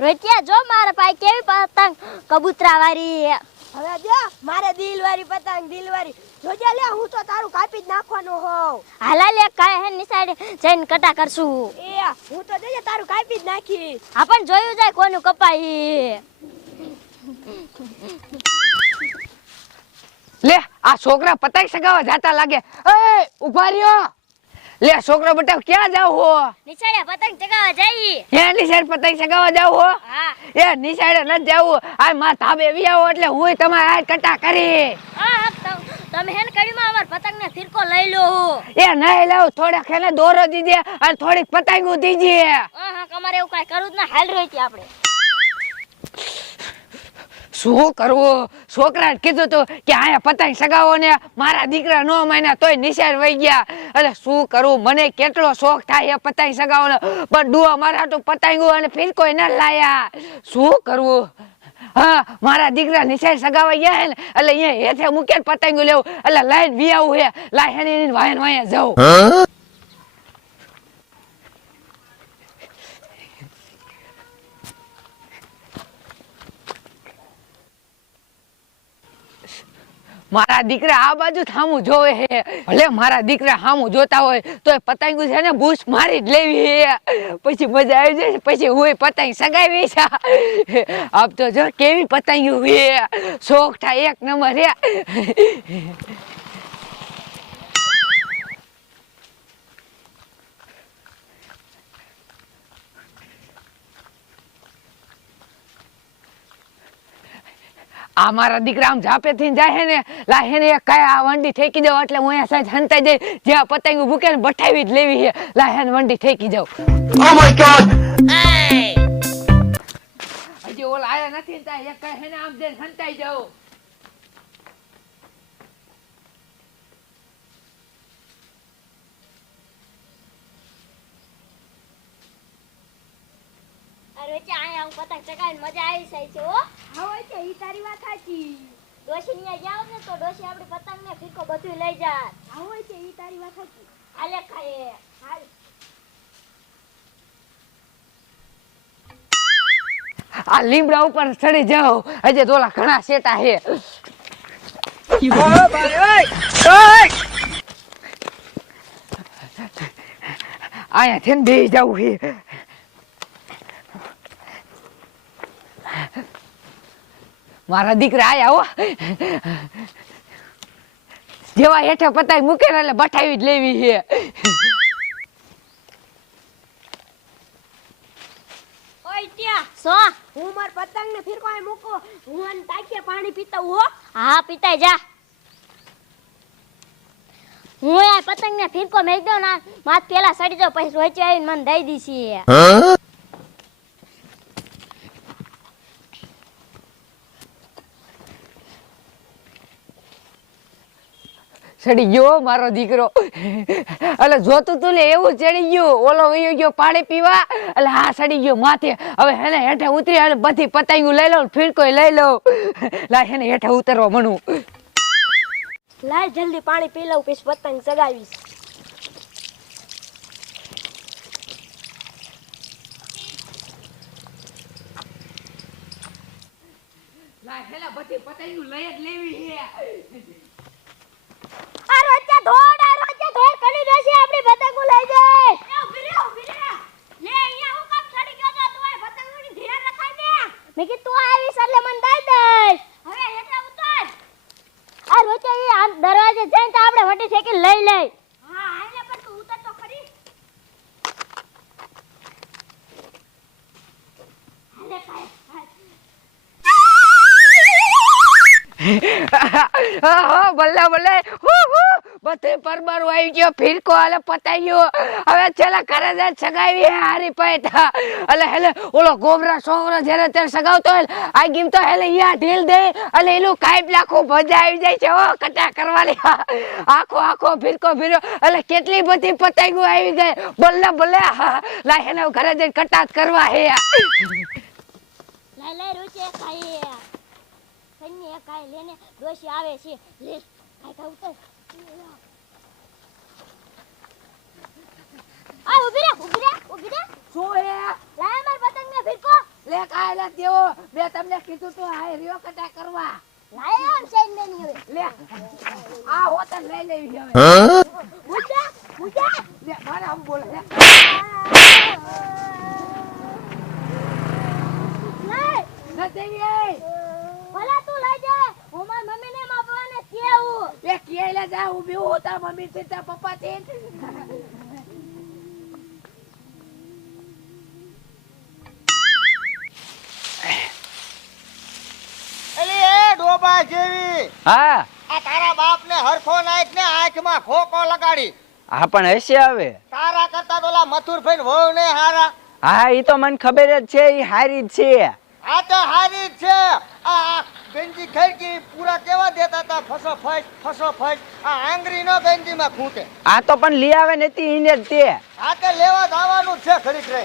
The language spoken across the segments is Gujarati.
રોટિયા જો મારા પાસે કેવી પતંગ કબૂતરા વાળી હવે જો મારે દિલવારી પતંગ દિલ વાળી જોજે લે હું તો તારું કાપી જ નાખવાનો હોઉં. હાલા લે કાય હે નિસાડે જઈને કટા કરશું. એ હું તો જોજે તારું કાપી જ નાખી. આપણ જોયું જાય કોનું કપાઈ. લે આ છોકરા પતંગ સગાવા જાતા લાગે. એ ઊભા રહ્યો. લે છોકરો બટા ક્યાં જાવ હો? નિશાળે પતંગ ચગાવવા જઈ. હે નિશાળ પતંગ ચગાવવા જાવ હો? હા. એ નિશાળે ન જાવું. આ માં તાબે વી આવો એટલે હું તમારે આ કટા કરી. હા તમે હેન કડીમાં અમાર પતંગને ફિરકો લઈ લો એ નહીં લાવ થોડાક એને દોરો દીજે અને થોડીક પતંગો દીજે. હા હા તમારે એવું કાઈ કરું જ ના હાલ રહી હતી આપણે. શું કરવું? છોકરાને કીધું તું કે આયા પતંગ સગાવો ને મારા દીકરા નો માન્યા તોય નિશાળ વહી ગયા. એટલે શું કરું? મને કેટલો શોખ થાય એ પતંગ સગાવવાનો પણ ડુઆ મારા તો પતંગો અને ફિરકોય ન લાયા. શું કરવું? હા, મારા દીકરા નિશાળ સગાવા ગયા હે ને, એટલે અહીંયા હેઠે મૂકે પતંગો લેવું. એટલે લાઈન વી આવું હે. લાઈન વાયન વાયન જાઉં. મારા દીકરા આ બાજુ થામું જોવે હે. ભલે મારા દીકરા હામું જોતા હોય તો એ પતંગ છે ને બૂસ મારી જ લેવી પછી મજા આવી જાય પછી હું પતંગ સગાવી છે. આપ તો જો કેવી પતંગ હે. શોખ થાય એક નંબર હે. આ મારા દીકરા આમ જાપે થઈને જાય હે ને લાહે ને આ વંડી ઠેકી દઉં એટલે હું અહીંયા સાંજ હંતાઈ જઈ જ્યાં પતંગ ભૂકે ને બઠાવી જ લેવી છે લાહે ને વંડી ઠેકી જાઉં. ઓ માય ગોડ હજી ઓલા આયા નથી ને ત્યાં એક કાંઈ હે ને આમ દે હંતાઈ જાઉં. અરે અહીંયા હું પતંગ ચગાવીને મજા આવી જાય છે હો. હા સાચી ડોશી ત્યાં જાવ ને તો ડોશી આપડી પતંગ ને ફીકો બધું લઈ જાય હા હોય છે ઈ તારી વાત સાચી. આલે ખાય. હાલ. આ લીમડા ઉપર ચડી જાઓ. હજે તોલા ઘણા શેટા હે. આયા થઈને બે જવું છે મારા દીકરા આયા હો. જેવા હેઠે પતાઈ મૂકે ને એટલે બઠાવી જ લેવી છે. ઓય ત્યાં સો હું માર પતંગ ને ફિરકો અહીં મૂકો. હું આને ટાંકીએ પાણી પીતા હું હો. હા પિતાઈ જા. હું આ પતંગ ને ફિરકો મેક દઉં ના માથ પેલા સડી જાઉં પછી આવીને મને દઈ દીધી ચડી ગયો મારો દીકરો. એટલે જોતું તું લે એવું ચડી ગયું ઓલો વયો ગયો પાણી પીવા. એટલે હા ચડી ગયો માથે. હવે હેને હેઠે ઉતરી અને બધી પતંગું લઈ લઉં ફીડકો લઈ લઉં. લા હેને હેઠે ઉતરવા મણું લાય જલ્દી પાણી પી લઉં પછી પતંગ ચગાવીશ. લા હેલા બધી પતંગું લઈ જ લેવી છે આ રોજ્યા ધોડ આ રોજ્યા ધોડ કરી દેશે આપણી પતંગો લઈ જાય ઊભી રે ઊભી રે લે અહીંયા હું કામ ચડી ગયો તો તું આ પતંગોની ધ્યાન રખાય ને મેં કીધું તું આવીશ એટલે મને દઈ દઈશ. હવે એટલે ઉતર આ રોચે એ આમ દરવાજે જઈને તો આપણે વટી શેકી લઈ લઈ. હા હાલે પણ તું ઉતર તો ખરી. હાલે કાય હા હા બલ્લા બલ્લા હુ હુ. બધે પરબારો આવી ગયો, ફિરકો હાલે પતાઈ ગયો હવે છેલ્લા ઘરે જ સગાવી હારી પાય એટલે હેલે, ઓલો ગોબરા છોકરો જ્યારે ત્યારે સગાવતો હોય આ ગીમ તો હેલે યા ઢીલ દે. એટલે એનું કાંઈ લાખો ભજા આવી જાય છે ઓ કટા કરવાની આખો આખો ફિરકો ફિર્યો. એટલે કેટલી બધી પતંગો આવી ગઈ. બલ્લે બલ્લે લાઈ હેને ઘરે જઈને કટા કરવા હે. લાય લઈ રૂચે ખાઈ ખાઈ લેને, ડોશી આવે છે. લે, ખાઈ ખાઈ ઉતર. આ ઊભી રે ઊભી રે ઊભી રે શું હે? લાય માર પતંગ ને ફિરકો. લે કાંઈ લે દેવો. મેં તમને કીધું તું હાય રહ્યો કટા કરવા. લાય આમ ચેન નહીં હવે. લે આ હોતન લઈ લેવી હવે. પૂજા પૂજા લે મારે આમ બોલે લે. લાય. નથી ભલા તું લઈ જા. હું મારી મમ્મીને મારા ઊભી હું તાર મમ્મી થી તાર પપ્પા થી એલી એ ડોબા જેવી. હા. આ તારા બાપને હરખો નાખ ને આંખમાં ખોકો લગાડી. હા પણ હશે હવે. તારા કરતા તો ઓલા મથુર ફઈને વહુ ને હારા. હા એ તો મને ખબર જ છે એ હારી જ છે. આ તો હારી છે. આ આ ગંજી ખડકી પૂરા કેવા દેતા હતા ફસો ફસ ફસો ફસ આ આંગળી નો ગંજીમાં ખૂટે. આ તો પણ લઈ આવે નથી ઈને જ તે. આ તો લેવા જવાનું જ છે ખરી રે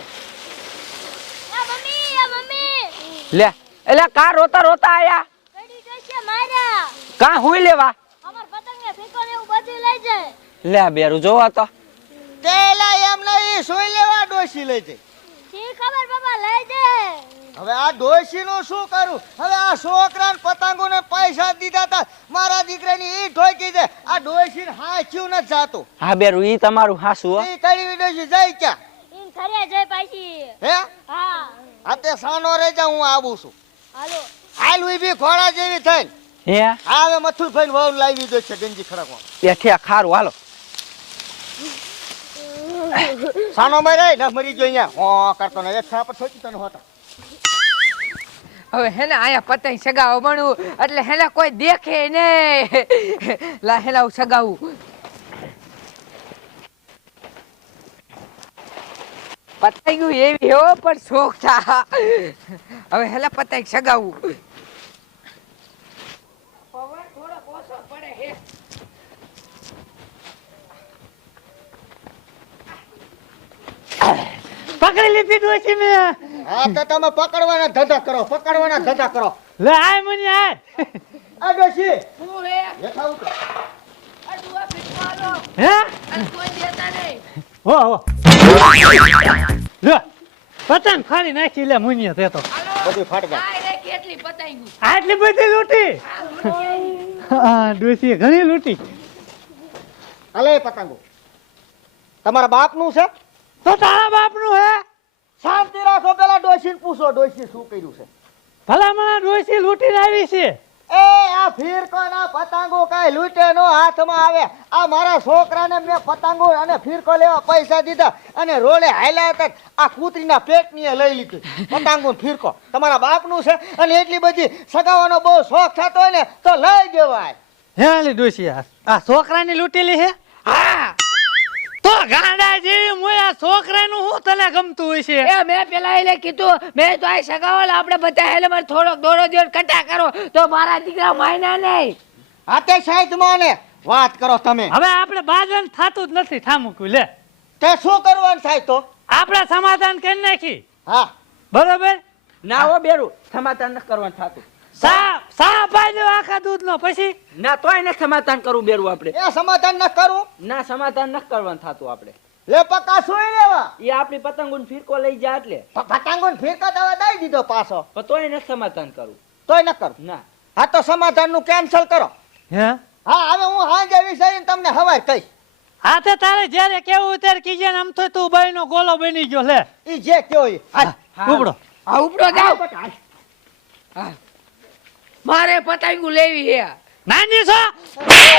આ મમ્મી આ મમ્મી. લે એટલે કા રોતા રોતા આયા? કડી જશે મારા. કા હુઈ લેવા? અમાર પતંગને ફીકો ને એવું બધું લઈ જાય. લે બેરું જોવા તો. તેલા એમ નહીં સોઈ લેવા ડોસી લઈ જાય. શી ખબર બાબા લઈ જાય. હવે આ ડોસી નું શું કરું? હવે આ છોકરાને પતંગો ને પૈસા દીધા હતા મારા દીકરાની ઈ ઠોકી દે. આ ડોસી હાચ્યું નથી જાતું. હા બેરું ઈ તમારું હાસુ હો. ઈ કડવી ડોસી જાય ક્યાં? ઈન ખરે જઈ પાછી. હે? હા. આ તે સાનો રહી જા હું આવું છું. હાલો. હાલ બી ખોડા જેવી થઈને. હે? હા હવે મથુર ભાઈ વહુ લાવી દો છે ગંજી ખરાકવા ઠે ખારું હાલો. સાનો મરે ન મરી ગયો અહીંયા. હો કરતો ને એક થાપ થોકી તને હોતા. હવે હેને આયા પતંગ સગાવો બનવું એટલે હેને કોઈ દેખે ને લા હેલા હું સગાવું. પતંગ એવી હો, પણ શોખ થા. હવે હેલા પતંગ સગાવું. પડે હે પકડી લીધી ડોશી મેં. હા તો તમે પકડવાના ધંધા કરો પકડવાના ધંધા કરો. લે આય મને આય. આ ડોશી હું રે હેઠા ઉતર. આ દુઆ ફીટવાનો. હે? અને કોઈ દેતા નહીં. હો હો. લે પતંગ ખાલી નાખી લે મુનિય તે તો. બધી ફાટવા. આ રે કેટલી પતંગ. આટલી બધી લૂંટી? હા ડોશી ઘણી લૂંટી. અલે પતંગો. તમારા બાપનું છે? તો તારા બાપનું હે? શાંતિ રાખો પેલા ડોશીને પૂછો ડોશી શું કર્યું છે? ભલામણા ડોશી લૂંટીને આવી છે. એ આ ફીરકો ના પતંગો કાંઈ લૂંટે નો હાથમાં આવે. આ મારા છોકરાને મેં પતંગો અને ફીરકો લેવા પૈસા દીધા અને રોડે હાલ્યા હતા આ કૂતરીના પેટની લઈ લીધી. પતંગો ફીરકો. તમારા બાપનું છે અને એટલી બધી સગાવાનો બહુ શોખ થતો હોય ને તો લઈ દેવાય હે ડોશી આ છોકરાની લૂંટેલી હે હા. તો ગાંડાજી આ છોકરાનું હું તને ગમતું હોય છે? એ મેં પેલા એને કીધું મેં તો આ સગાવલ આપણે બધા હેલે મને થોડોક દોડો દોડ કટા કરો તો મારા દીકરા માયના નહીં. આ તે સાહેબ માને. વાત કરો તમે. હવે આપણે બાજન થાતું જ નથી ઠામુકું લે. તે શું કરવાનું થાય તો? આપણે સમાધાન કરી નાખી. હા. બરોબર? ના હો બેરું. સમાધાન ન કરવાનું થાતું. સા સાફ પાઈ દો આખા દૂધનો. પછી? ના તોય ને સમાધાન કરવું બેરું આપણે. એ સમાધાન ન કરું? ના સમાધાન ન કરવાનું થાતું આપણે. લે પક્કા સુઈ લેવા. એ આપણી પતંગો ફીરકો લઈ જા એટલે. પ- પતંગો ને ફીરકા દવા દઈ દીધો પાછો. પણ તોય ને સમાધાન કરવું તોય ન કરું. ના. હા તો સમાધાનનું કેન્સલ કરો. હે? હા હવે હું હાજે વિચારીને તમને હવાર કહીશ. આ તે તારે જ્યારે કેવું ત્યારે કીજે ને આમ તો તું ભાઈ નો ગોલો બની ગયો લે. ઈ જે કયો ઉપડો. આ ઉપડો જાવ. હા. મારે પતંગ લેવી છે. નાની છો?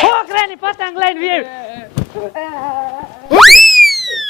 છોકરાની પતંગ લઈને વી